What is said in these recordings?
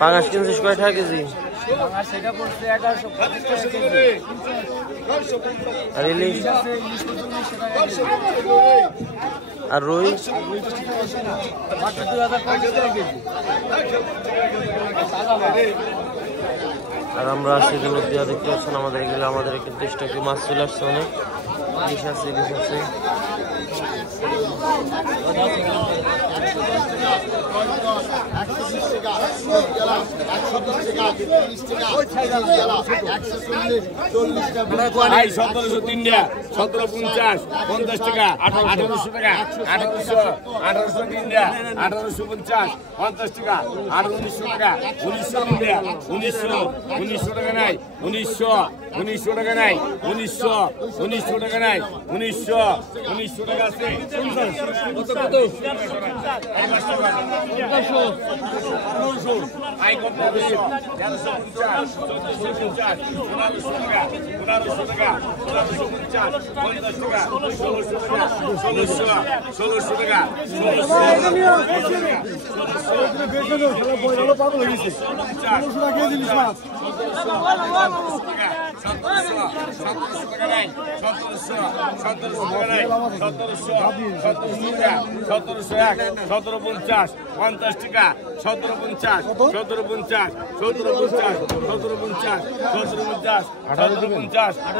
পাঙাশ কিনছিস কয় টাকা কেজি? আর ইলিশ আর রুই আর আমরা সেগুলো দিয়ে দেখতে পাচ্ছেন আমাদের এগুলো আমাদের কিন্তু স্টকে মাছ চলে আসছে অনেক ইলিশ আছে ইলিশ আছে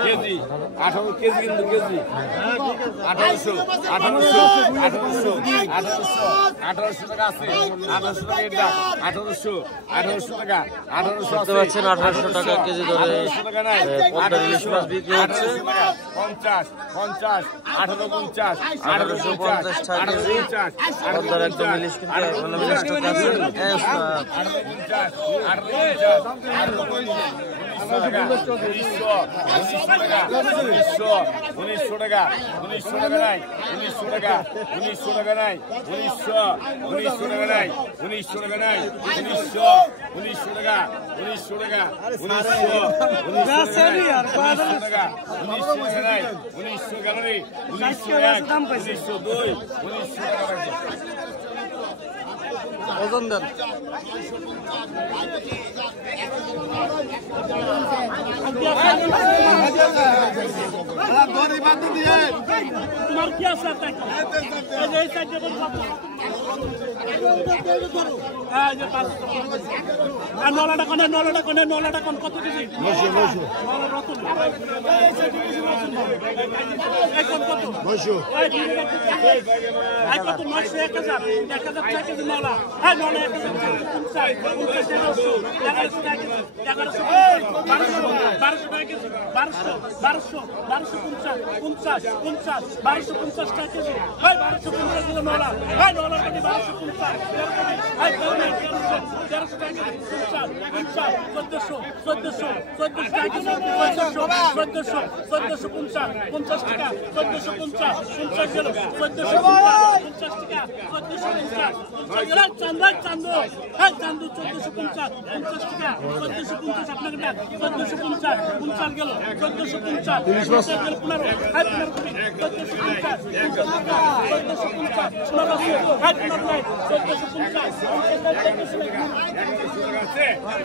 কেজি 18 কেজি কিন্তু কেজি 1800 টাকা আছে 1800 টাকা এটা 1800 টাকা 1800 টাকা কেজি ধরে পদ্মার ইলিশ মাছ বিক্রি হচ্ছে 50 1850 1850 টাকা কেজি পদ্মার একদম ইলিশ কিন্তু স্টক আছে 1900 টাকা নাই 1900 টাকা নাই 1900 টাকা নাই 1900 টাকা নাই 1900 টাকা 1900 টাকা 1900 গ্যালারি 1901 1902 1900 টাকা ওজন দেন তোমার কি আছে নলাটা কোন কত কেজি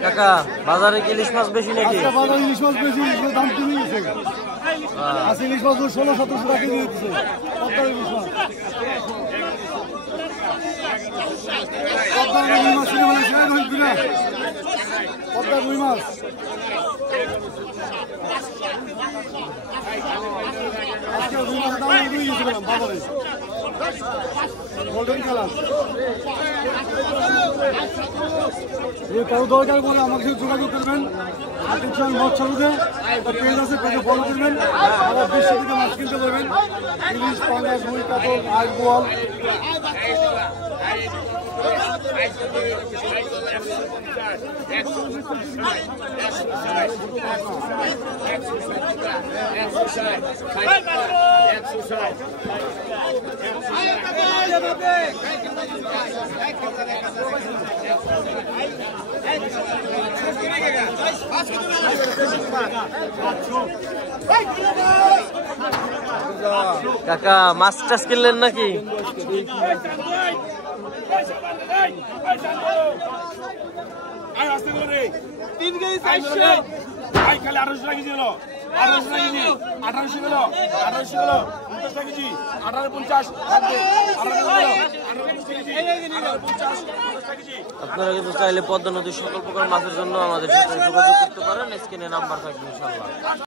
কাকা বাজারে কি ইলিশ মাছ বেশি নাকি? বাজারে ইলিশ মাছ বেশি, দাম কমে গেছে। আজকে ইলিশ মাছ 1600-1700 টাকা কেজি দিচ্ছে পদ্মার ইলিশ মাছ। পদ্মার রুই মাছ কিনে বলে সেটা ধরবি না, পদ্মার রুই মাছ। আজকে রুই মাছের দাম রুই গেছিলাম বাজারে গোল্ডেন কালার। কারো দরকার পরে আমাকে যোগাযোগ করবেন। আর্টিফিশিয়াল মৎস্যরোধে পেজ আছে, পেজে ফলো করবেন। আবার বিশ্ব থেকে মাছ কিনতে পারবেন। ইলিশ, পাঙ্গাস, রুই, কাতল, আইস, বোয়াল। কাকা মাছ টাছ কিনলেন নাকি? তিন কেজি 400 খালি 1800 টাকা কেজি হলো 1800 টাকা কেজি 1800 গেল 1800 গেল 50 টাকা কেজি 1850 আপনারা কিন্তু চাইলে পদ্মা নদীর সকল প্রকার মাছের জন্য আমাদের সাথে যোগাযোগ করতে পারেন। স্ক্রিনে নাম্বার থাকবে ইনশাআল্লাহ।